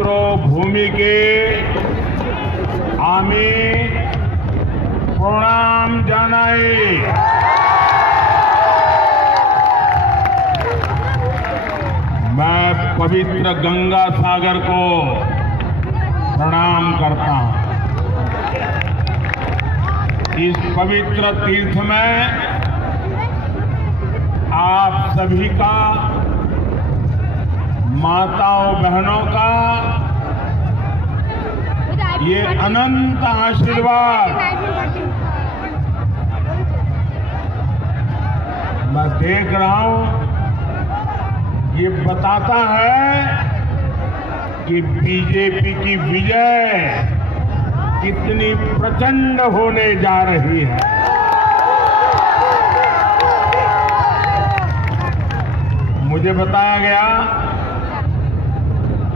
पवित्र भूमि के आमी प्रणाम जानाई। मैं पवित्र गंगा सागर को प्रणाम करता हूं। इस पवित्र तीर्थ में आप सभी का, माताओं बहनों का ये अनंत आशीर्वाद मैं देख रहा हूं। ये बताता है कि बीजेपी की विजय कितनी प्रचंड होने जा रही है। मुझे बताया गया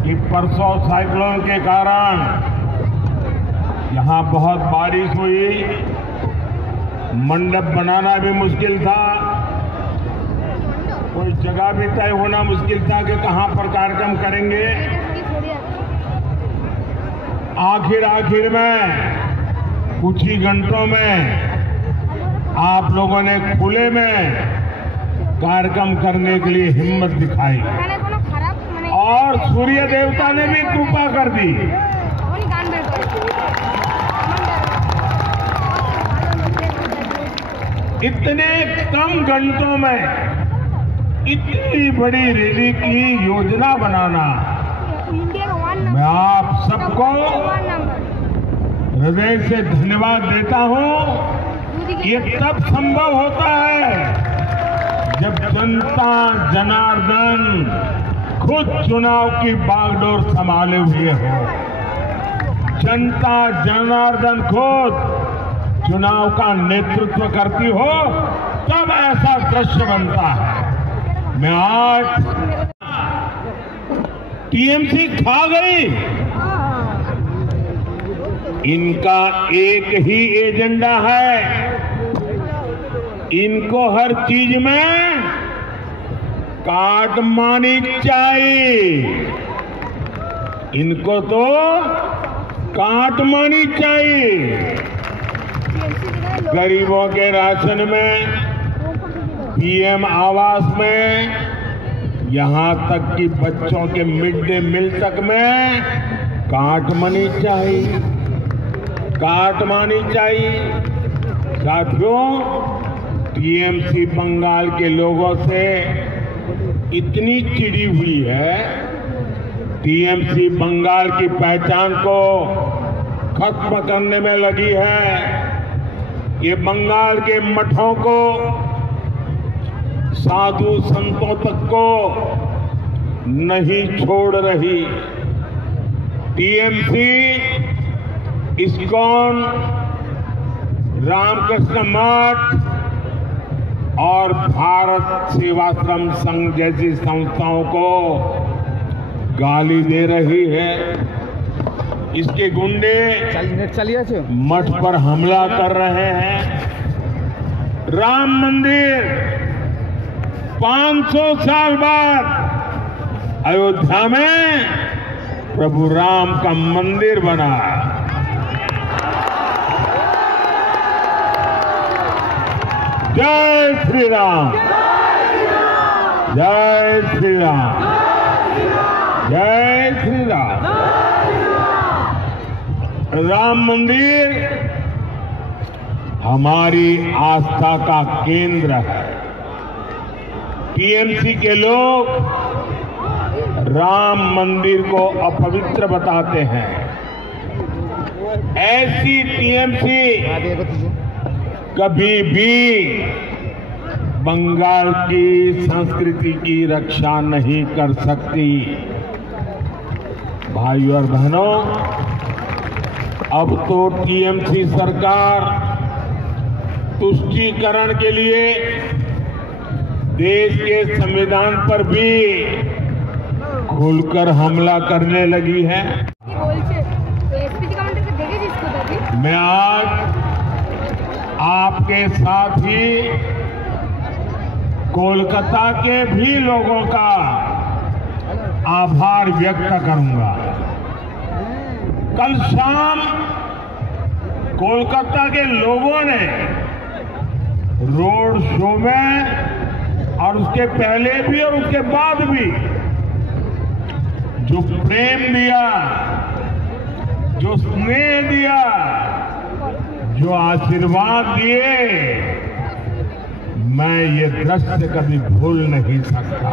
कि परसों साइक्लोन के कारण यहां बहुत बारिश हुई, मंडप बनाना भी मुश्किल था, कोई जगह भी तय होना मुश्किल था कि कहां पर कार्यक्रम करेंगे। आखिर में कुछ ही घंटों में आप लोगों ने खुले में कार्यक्रम करने के लिए हिम्मत दिखाई और सूर्य देवता ने भी कृपा कर दी। इतने कम घंटों में इतनी बड़ी रैली की योजना बनाना, मैं आप सबको हृदय से धन्यवाद देता हूं। ये तब संभव होता है जब जनता जनार्दन खुद चुनाव की बागडोर संभाले हुए हो। जनता जनार्दन खुद चुनाव का नेतृत्व करती हो, तब ऐसा दृश्य बनता है। मैं आज टीएमसी खा गई। इनका एक ही एजेंडा है, इनको हर चीज में काटमानी चाहिए। इनको तो काटमानी चाहिए। गरीबों के राशन में, पीएम आवास में, यहां तक कि बच्चों के मिड डे मील तक में काटमानी चाहिए, काटमानी चाहिए। साथियों, टीएमसी बंगाल के लोगों से इतनी चिड़ी हुई है, टीएमसी बंगाल की पहचान को खत्म करने में लगी है। ये बंगाल के मठों को, साधु संतों तक को नहीं छोड़ रही। टीएमसी, इस्कॉन, रामकृष्ण मठ और भारत सेवाश्रम संघ जैसी संस्थाओं को गाली दे रही है। इसके गुंडे मठ पर हमला कर रहे हैं। राम मंदिर 500 साल बाद अयोध्या में प्रभु राम का मंदिर बना। जय श्री राम, जय श्री राम, जय श्री राम। राम मंदिर हमारी आस्था का केंद्र है। टीएमसी के लोग राम मंदिर को अपवित्र बताते हैं। ऐसी टीएमसी कभी भी बंगाल की संस्कृति की रक्षा नहीं कर सकती। भाइयों और बहनों, अब तो टीएमसी सरकार तुष्टीकरण के लिए देश के संविधान पर भी खुलकर हमला करने लगी है। मैं आज आपके साथ ही कोलकाता के भी लोगों का आभार व्यक्त करूंगा। कल शाम कोलकाता के लोगों ने रोड शो में और उसके पहले भी और उसके बाद भी जो प्रेम दिया, जो स्नेह दिया, जो आशीर्वाद दिए, मैं ये दृश्य कभी भूल नहीं सकता।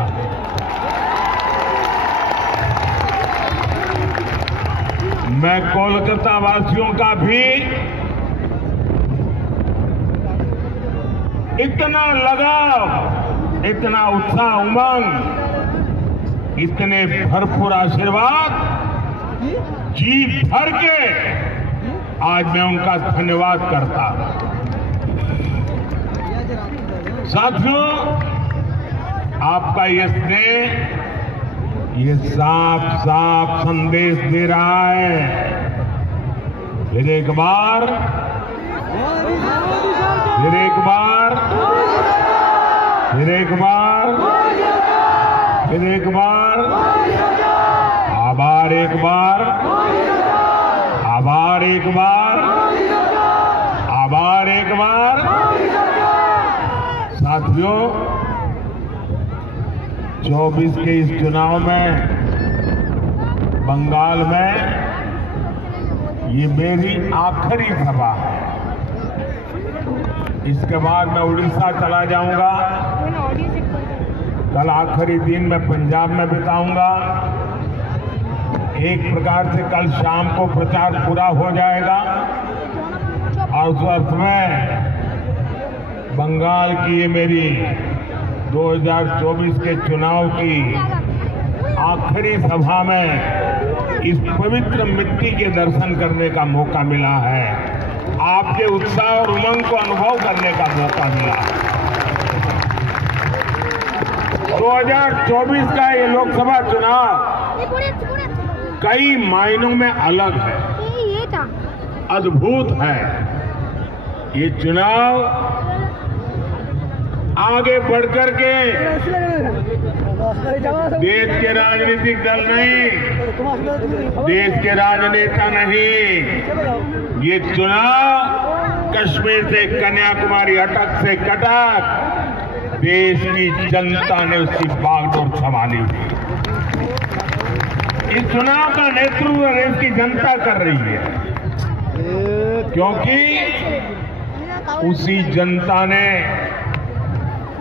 मैं कोलकाता वासियों का भी इतना लगाव, इतना उत्साह, उमंग, इतने भरपूर आशीर्वाद जी भर के आज मैं उनका धन्यवाद करता हूं। साथियों, आपका ये स्नेह ये साफ साफ संदेश दे रहा है। फिर एक बार, फिर एक बार, फिर एक बार, फिर एक बार, आभार एक बार, आभार एक बार, आभार एक बार। साथियों, 24 के इस चुनाव में बंगाल में ये मेरी आखिरी सभा है। इसके बाद मैं उड़ीसा चला जाऊंगा। कल आखिरी दिन मैं पंजाब में बिताऊंगा। एक प्रकार से कल शाम को प्रचार पूरा हो जाएगा और उस अर्थ में बंगाल की ये मेरी 2024 के चुनाव की आखिरी सभा में इस पवित्र मिट्टी के दर्शन करने का मौका मिला है। आपके उत्साह और उमंग को अनुभव करने का मौका मिला है। 2024 का ये लोकसभा चुनाव कई मायनों में अलग है, अद्भुत है। ये चुनाव आगे बढ़कर के देश के राजनीतिक दल नहीं, देश के राजनेता नहीं, ये चुनाव कश्मीर से कन्याकुमारी, अटक से कटक देश की जनता ने उसकी बागडोर संभाली हुई। इस चुनाव का नेतृत्व देश की जनता कर रही है, क्योंकि उसी जनता ने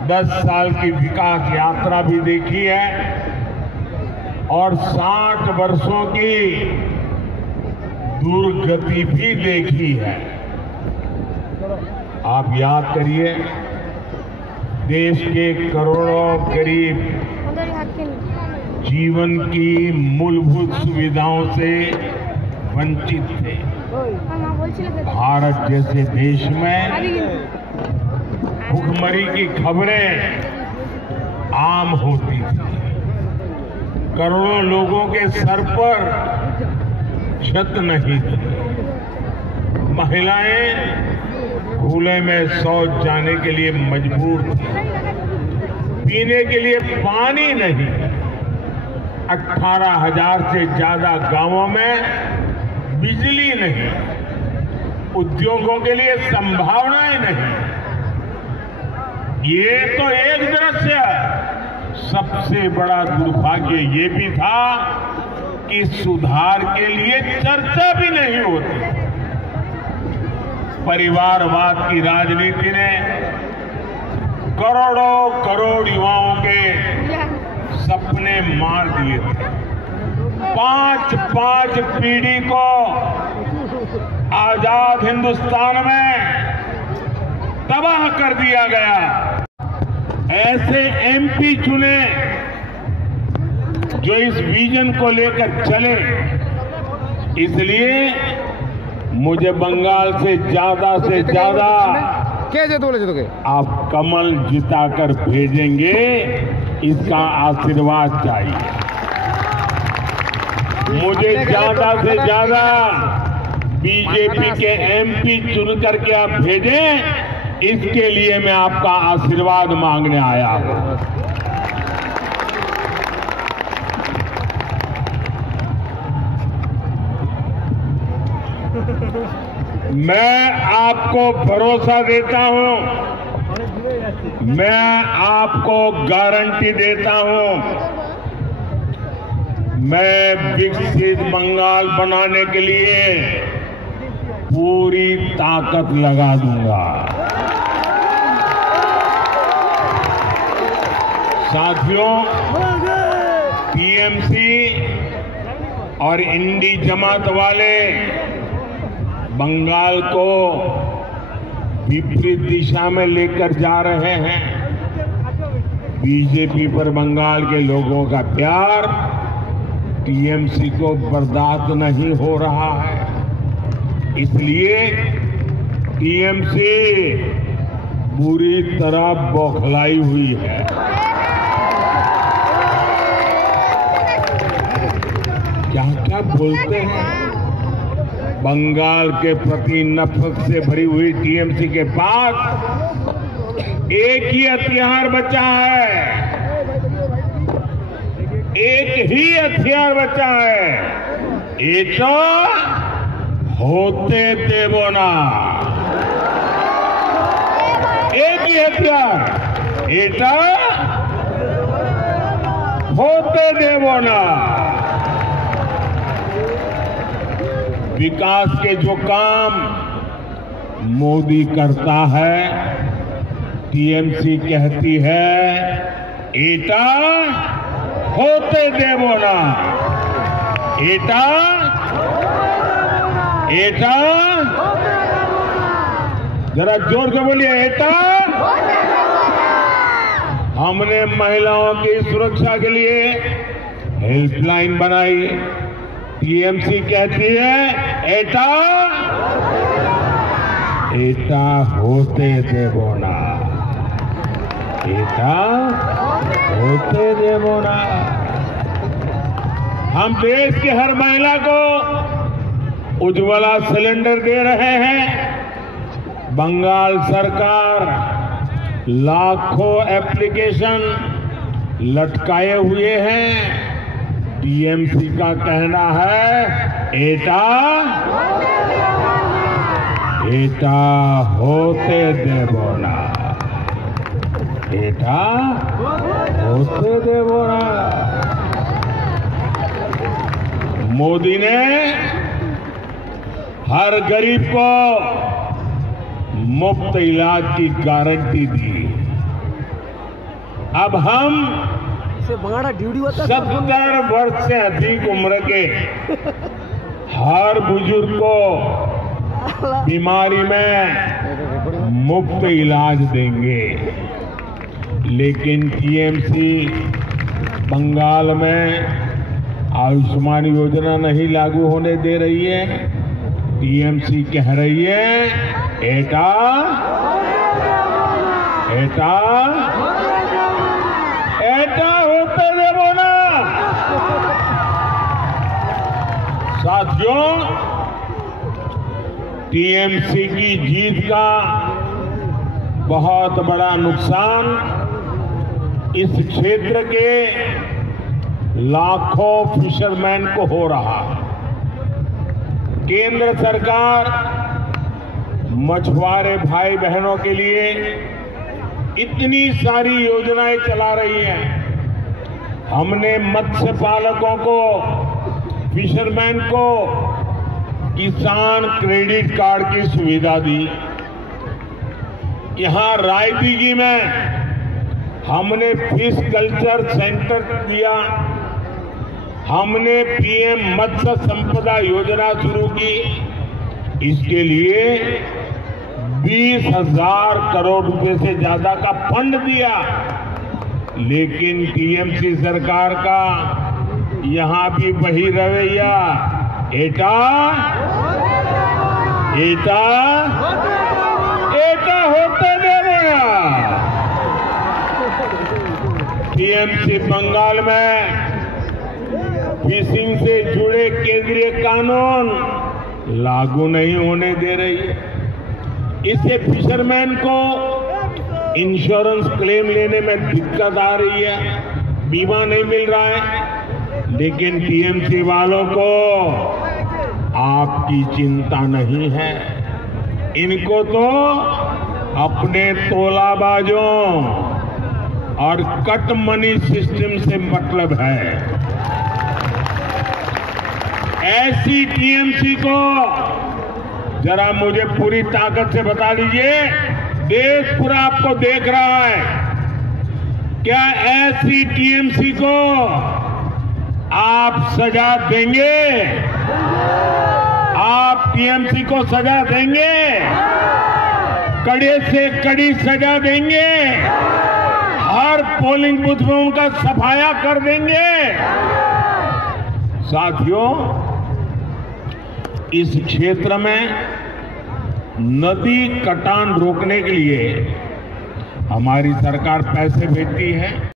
10 साल की विकास यात्रा भी देखी है और 60 वर्षों की दुर्गति भी देखी है। आप याद करिए, देश के करोड़ों गरीब जीवन की मूलभूत सुविधाओं से वंचित थे। भारत जैसे देश में भुखमरी की खबरें आम होती थी। करोड़ों लोगों के सर पर छत नहीं थी। महिलाएं खुले में शौच जाने के लिए मजबूर थी। पीने के लिए पानी नहीं। 18,000 से ज्यादा गांवों में बिजली नहीं। उद्योगों के लिए संभावनाएं नहीं। ये तो एक दृश्य। सबसे बड़ा दुर्भाग्य ये भी था कि सुधार के लिए चर्चा भी नहीं होती। परिवारवाद की राजनीति ने करोड़ों करोड़ युवाओं के सपने मार दिए थे। 5-5 पीढ़ी को आजाद हिंदुस्तान में तबाह कर दिया गया। ऐसे एमपी चुने जो इस विजन को लेकर चले। इसलिए मुझे बंगाल से ज्यादा आप कमल जिताकर भेजेंगे, इसका आशीर्वाद चाहिए। मुझे ज्यादा से ज्यादा बीजेपी के एमपी चुन करके आप भेजें, इसके लिए मैं आपका आशीर्वाद मांगने आया हूं। मैं आपको भरोसा देता हूं, मैं आपको गारंटी देता हूं, मैं विकसित बंगाल बनाने के लिए पूरी ताकत लगा दूंगा। साथियों, टीएमसी और इंडी जमात वाले बंगाल को विपरीत दिशा में लेकर जा रहे हैं। बीजेपी पर बंगाल के लोगों का प्यार टीएमसी को बर्दाश्त नहीं हो रहा है, इसलिए टीएमसी पूरी तरह बौखलाई हुई है। क्या क्या बोलते हैं। बंगाल के प्रति नफरत से भरी हुई टीएमसी के पास एक ही हथियार बचा है, एक ही हथियार बचा है, एटा होते देवो ना। एक ही हथियार, एटा होते देवो ना। विकास के जो काम मोदी करता है, टीएमसी कहती है एटा होते देवो ना, एटा एटा। जरा जोर से बोलिए, एटा। हमने महिलाओं की सुरक्षा के लिए हेल्पलाइन बनाई। टीएमसी कहती है एटा एटा होते देवो ना, एटा होते देवो ना। हम देश की हर महिला को उज्ज्वला सिलेंडर दे रहे हैं। बंगाल सरकार लाखों एप्लीकेशन लटकाए हुए हैं। टीएमसी का कहना है एटा एटा होते देवो ना, एटा होते देवो ना। मोदी ने हर गरीब को मुफ्त इलाज की गारंटी दी। अब हम 70 वर्ष से अधिक उम्र के हर बुजुर्ग को बीमारी में मुफ्त इलाज देंगे। लेकिन टीएमसी बंगाल में आयुष्मान योजना नहीं लागू होने दे रही है। टीएमसी कह रही है एटा एटा एटा होते देवो ना। साथियों, टीएमसी की जीत का बहुत बड़ा नुकसान इस क्षेत्र के लाखों फिशरमैन को हो रहा है। केंद्र सरकार मछुआरे भाई बहनों के लिए इतनी सारी योजनाएं चला रही है। हमने मत्स्य पालकों को, फिशरमैन को किसान क्रेडिट कार्ड की सुविधा दी। यहां रायबीगी में हमने फिश कल्चर सेंटर दिया। हमने पीएम मत्स्य संपदा योजना शुरू की। इसके लिए 20,000 करोड़ रुपए से ज्यादा का फंड दिया। लेकिन टीएमसी सरकार का यहां भी वही रवैया, एटा एटा एटा होते देवो ना। टीएमसी बंगाल में फिशिंग से जुड़े केंद्रीय कानून लागू नहीं होने दे रही है। इससे फिशरमैन को इंश्योरेंस क्लेम लेने में दिक्कत आ रही है, बीमा नहीं मिल रहा है। लेकिन टीएमसी वालों को आपकी चिंता नहीं है। इनको तो अपने तोलाबाजों और कट मनी सिस्टम से मतलब है। ऐसी टीएमसी को जरा मुझे पूरी ताकत से बता दीजिए, देश पूरा आपको देख रहा है, क्या ऐसी टीएमसी को आप सजा देंगे? आप टीएमसी को सजा देंगे? कड़े से कड़ी सजा देंगे? हर पोलिंग बूथ में उनका सफाया कर देंगे? साथियों, इस क्षेत्र में नदी कटान रोकने के लिए हमारी सरकार पैसे भेजती है।